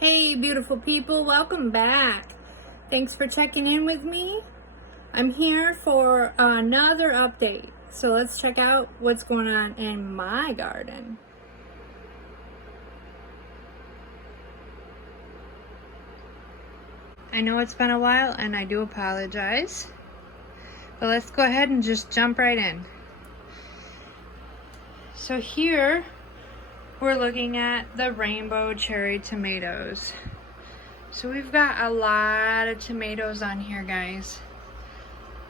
Hey beautiful people, welcome back. Thanks for checking in with me. I'm here for another update. So let's check out what's going on in my garden. I know it's been a while and I do apologize. But let's go ahead and just jump right in. So here we're looking at the rainbow cherry tomatoes. So we've got a lot of tomatoes on here, guys.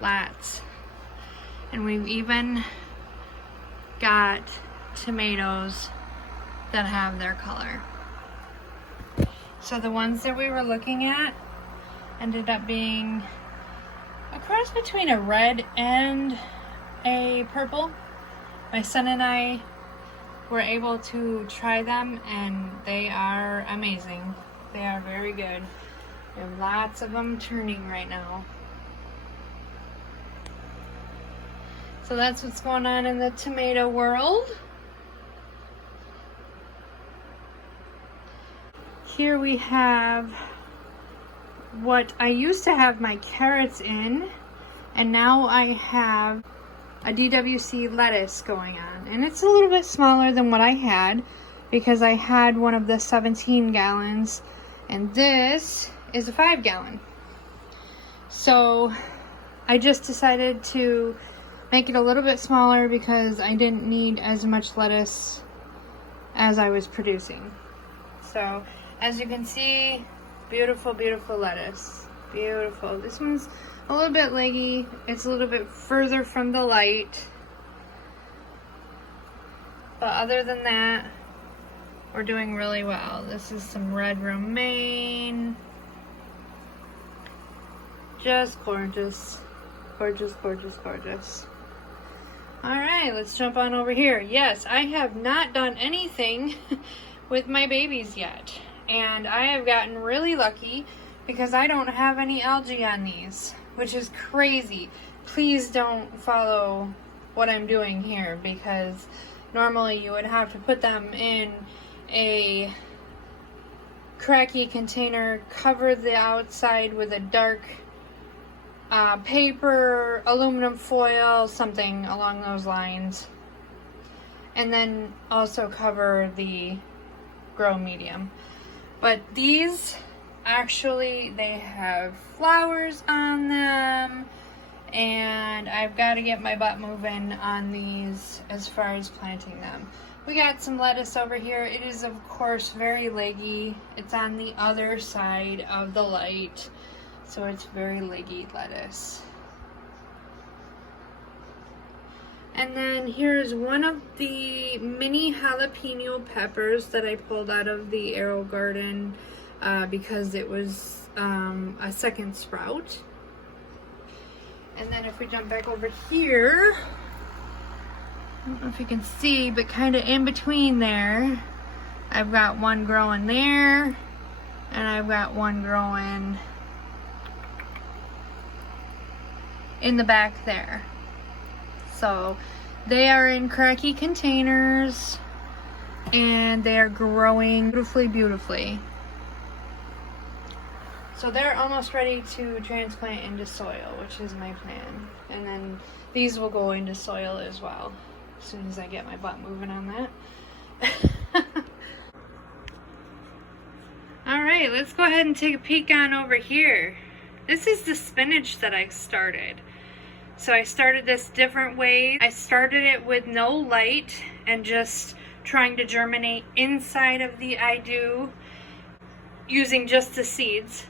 Lots. And we've even got tomatoes that have their color. So the ones that we were looking at ended up being a cross between a red and a purple. My son and I were able to try them and they are amazing. They are very good. There are lots of them turning right now. So that's what's going on in the tomato world. Here we have what I used to have my carrots in, and now I have a DWC lettuce going on. And it's a little bit smaller than what I had because I had one of the 17 gallons and this is a 5 gallon. So I just decided to make it a little bit smaller because I didn't need as much lettuce as I was producing. So as you can see, beautiful, beautiful lettuce. Beautiful. This one's a little bit leggy. It's a little bit further from the light. But other than that, we're doing really well. This is some red romaine. Just gorgeous. Gorgeous, gorgeous, gorgeous. Alright, let's jump on over here. Yes, I have not done anything with my babies yet. And I have gotten really lucky because I don't have any algae on these, which is crazy. Please don't follow what I'm doing here because normally you would have to put them in a cracky container, cover the outside with a dark paper, aluminum foil, something along those lines, and then also cover the grow medium. But these actually, they have flowers on them, and I've got to get my butt moving on these as far as planting them. We got some lettuce over here. It is of course very leggy. It's on the other side of the light, so it's very leggy lettuce. And then here's one of the mini jalapeno peppers that I pulled out of the Aerogarden because it was a second sprout. And then if we jump back over here, I don't know if you can see, but kind of in between there, I've got one growing there, and I've got one growing in the back there. So they are in cracky containers and they are growing beautifully, beautifully. So they're almost ready to transplant into soil, which is my plan. And then these will go into soil as well, as soon as I get my butt moving on that. Alright, let's go ahead and take a peek on over here. This is the spinach that I started. So I started this different way. I started it with no light and just trying to germinate inside of the I-Do using just the seeds.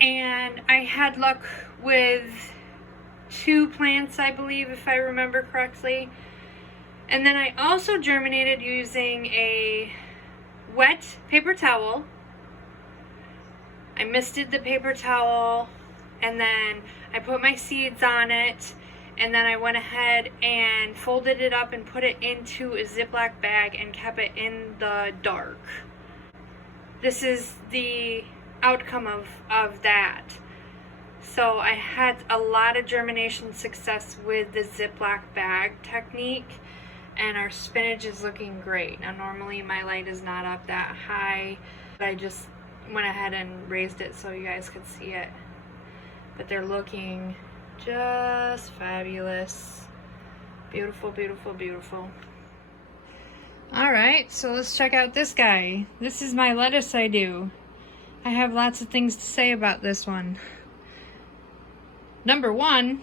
And I had luck with 2 plants, I believe, if I remember correctly. And then I also germinated using a wet paper towel. I misted the paper towel, and then I put my seeds on it, and then I went ahead and folded it up and put it into a Ziploc bag and kept it in the dark. This is the outcome of that. So I had a lot of germination success with the Ziploc bag technique, and our spinach is looking great. Now normally my light is not up that high, but I just went ahead and raised it so you guys could see it. But they're looking just fabulous. Beautiful, beautiful, beautiful. Alright, so let's check out this guy. This is my lettuce I do. I have lots of things to say about this one. Number one,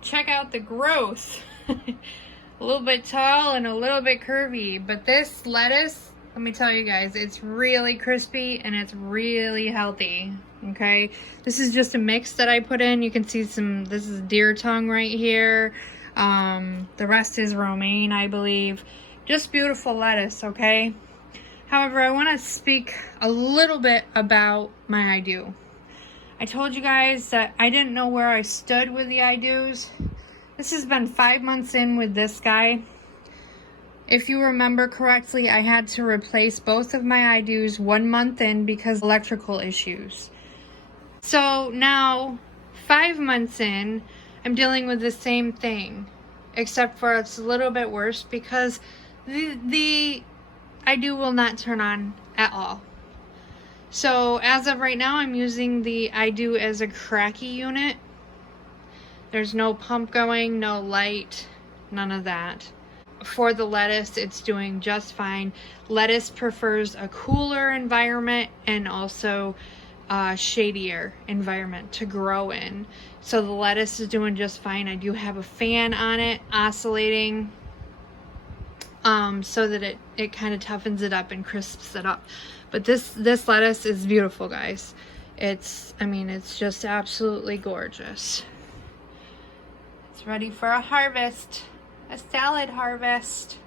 check out the growth. A little bit tall and a little bit curvy, but this lettuce, let me tell you guys, it's really crispy and it's really healthy. Okay, this is just a mix that I put in. You can see this is deer tongue right here. The rest is romaine, I believe. Just beautiful lettuce, okay? However, I want to speak a little bit about my I do. I told you guys that I didn't know where I stood with the I do's. This has been 5 months in with this guy. If you remember correctly, I had to replace both of my I do's 1 month in because of electrical issues. So now, 5 months in, I'm dealing with the same thing, except for it's a little bit worse because the I do will not turn on at all. So as of right now, I'm using the I do as a cracky unit. There's no pump going, no light, none of that. For the lettuce, it's doing just fine. Lettuce prefers a cooler environment and also a shadier environment to grow in. So the lettuce is doing just fine. I do have a fan on it oscillating so that it kind of toughens it up and crisps it up. But this lettuce is beautiful, guys. It's just absolutely gorgeous. It's ready for a harvest, a salad harvest.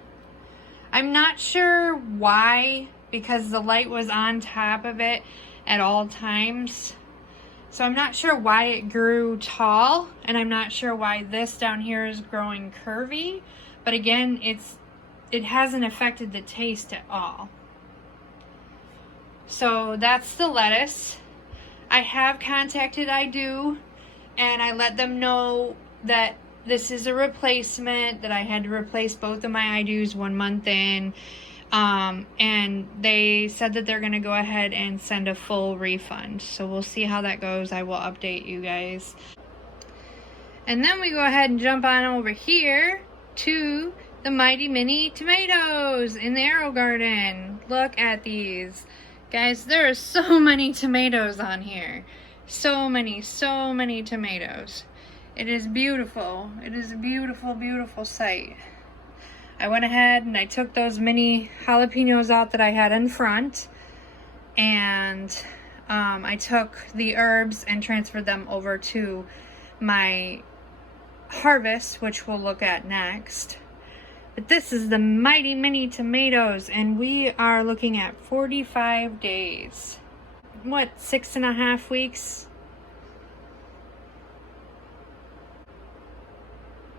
I'm not sure why, because the light was on top of it at all times. So I'm not sure why it grew tall, and I'm not sure why this down here is growing curvy. But again, it hasn't affected the taste at all. So that's the lettuce. I have contacted I Do, and I let them know that this is a replacement, that I had to replace both of my I Do's 1 month in. And they said that they're going to go ahead and send a full refund. So we'll see how that goes. I will update you guys. And then we go ahead and jump on over here to the Mighty Mini tomatoes in the Aerogarden. Look at these. Guys, there are so many tomatoes on here. So many tomatoes. It is beautiful. It is a beautiful, beautiful sight. I went ahead and I took those mini jalapenos out that I had in front, and I took the herbs and transferred them over to my harvest, which we'll look at next. But this is the Mighty Mini tomatoes, and we are looking at 45 days. What, 6.5 weeks?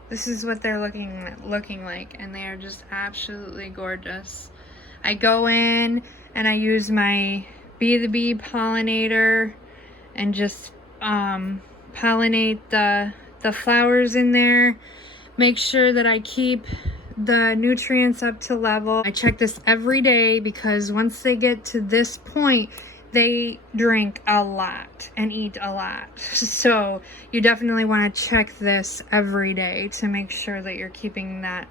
This is what they're looking like, and they are just absolutely gorgeous. I go in and I use my Bee pollinator and just pollinate the flowers in there. Make sure that I keep the nutrients up to level. I check this every day because once they get to this point, they drink a lot and eat a lot. So you definitely want to check this every day to make sure that you're keeping that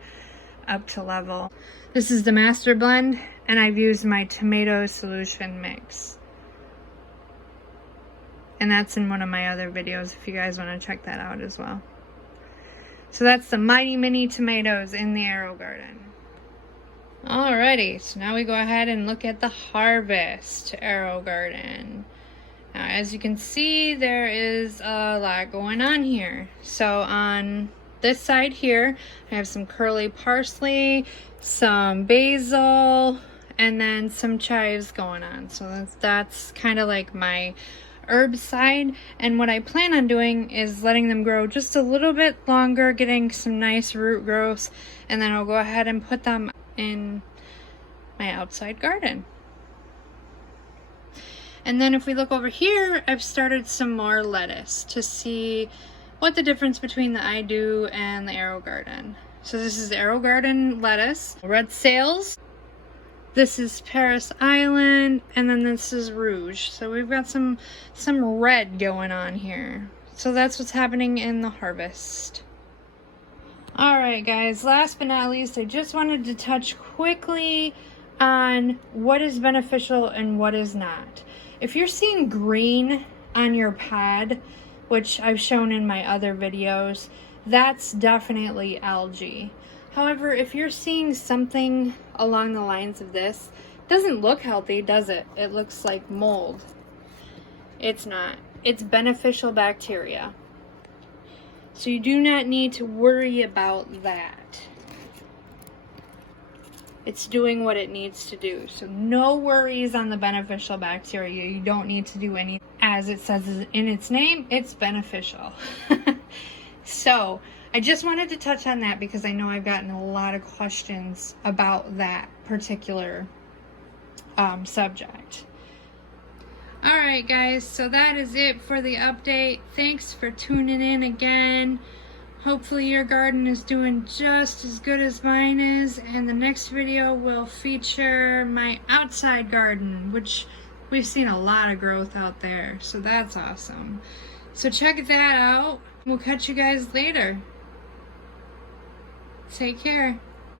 up to level. This is the master blend, and I've used my tomato solution mix. And that's in one of my other videos if you guys want to check that out as well. So that's the Mighty Mini tomatoes in the Aerogarden. Alrighty, so now we go ahead and look at the harvest Aerogarden. Now, as you can see, there is a lot going on here. So on this side here, I have some curly parsley, some basil, and then some chives going on. So that's kind of like my herb side, and what I plan on doing is letting them grow just a little bit longer, getting some nice root growth, and then I'll go ahead and put them in my outside garden. And then if we look over here, I've started some more lettuce to see what the difference between the I Do and the Aerogarden. So this is Aerogarden lettuce, red sails. This is Paris Island, and then this is Rouge. So we've got some red going on here. So that's what's happening in the harvest. Alright guys, last but not least, I just wanted to touch quickly on what is beneficial and what is not. If you're seeing green on your pod, which I've shown in my other videos, that's definitely algae. However, if you're seeing something along the lines of this, it doesn't look healthy, does it? It looks like mold. It's not. It's beneficial bacteria. So you do not need to worry about that. It's doing what it needs to do. So no worries on the beneficial bacteria. You don't need to do any. As it says in its name, it's beneficial. So I just wanted to touch on that because I know I've gotten a lot of questions about that particular subject. Alright guys, so that is it for the update. Thanks for tuning in again. Hopefully your garden is doing just as good as mine is, and the next video will feature my outside garden, which we've seen a lot of growth out there, so that's awesome. So check that out. We'll catch you guys later. Take care.